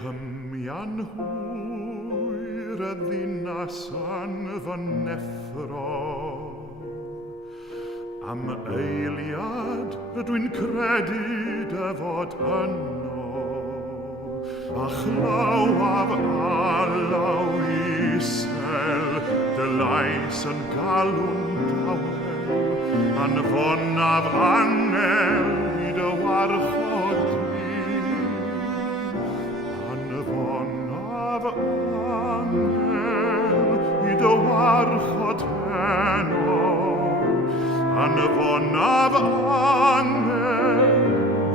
hymian hwyr y ddinas anfon neffro. Am eiliad rydw i'n credu dy fod yno, a chlawaf alaw isel, dy lais yn galw'n dawel, anfonaf angel i dy warchod di. Anfonaf angel i dy warchod heno, anfonaf angel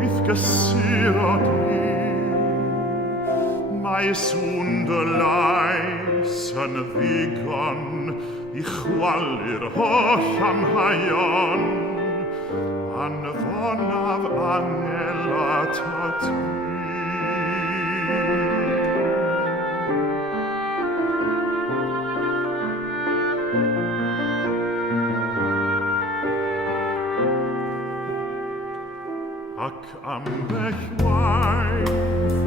i'th gysuro di. Mae sŵn dy lais yn ddigon i chwalu'r holl amhaion, anfonaf angel atat ti. Ac ambell waith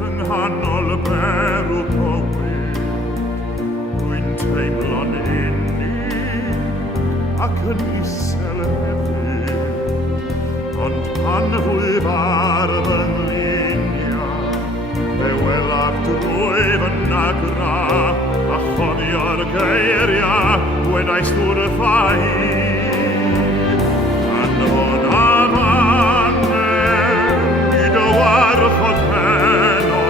yng nghanol berw bywyd, rwy'n teimlo'n unig ac yn isel hefyd. Ond pan rwyf ar fy nglyniau, fe welaf drwy fy nagra, a chodio'r geiriau wedais wrtha i. Anfonaf warchod heno,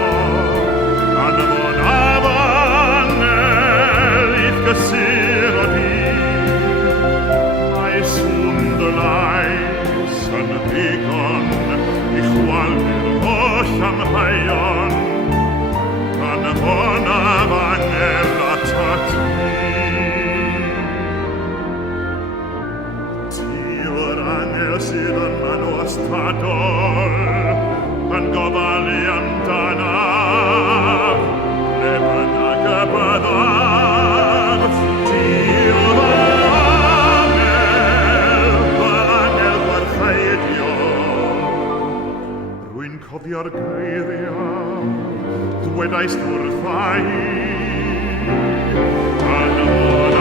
anfonaf angel i'th gysuro di. Mae sŵn dy lais yn ddigon i chwalu'r holl amhaion, anfonaf angel atat ti. Ti yw'r angel sydd yn manwastadol, yn gofalu amdanaf, le bynnag y byddaf. Ti yw'r angel gwarcheidiol. Rwy'n cofio'r geiriau, dwedais wrtha i, anfon